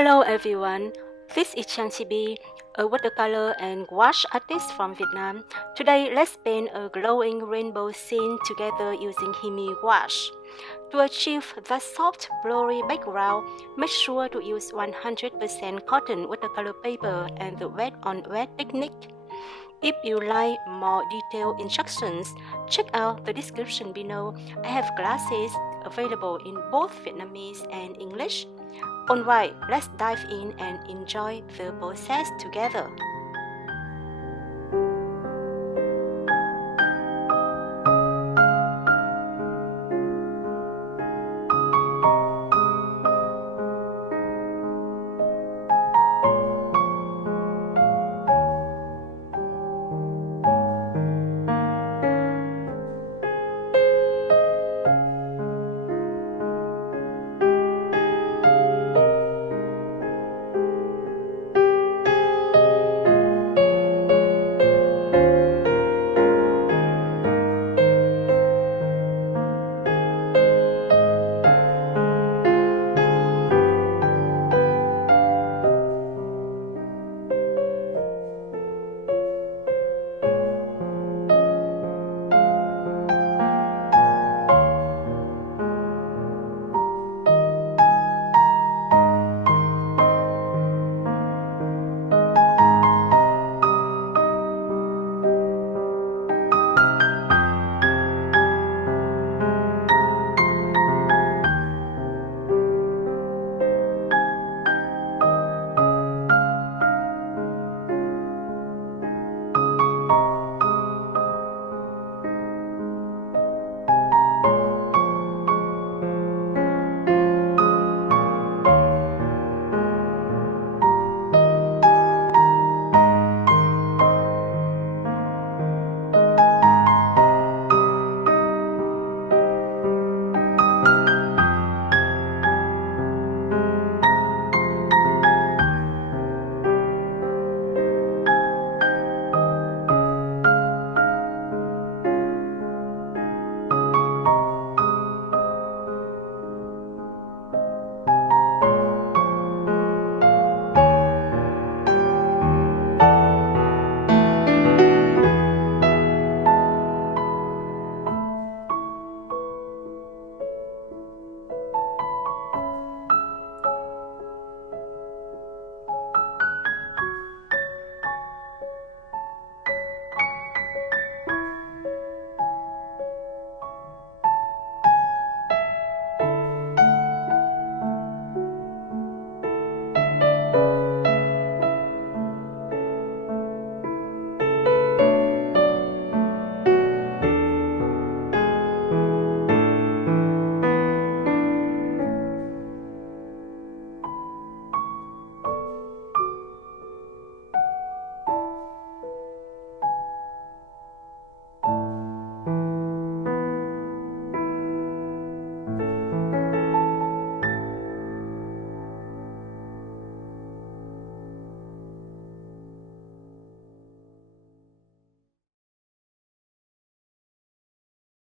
Hello everyone, this is Trang Chibi, a watercolor and gouache artist from Vietnam. Today let's paint a glowing rainbow scene together using Himi Gouache. To achieve the soft, blurry background, make sure to use 100% cotton watercolor paper and the wet on wet technique. If you like more detailed instructions, check out the description below. I have classes available in both Vietnamese and English. Alright, let's dive in and enjoy the process together.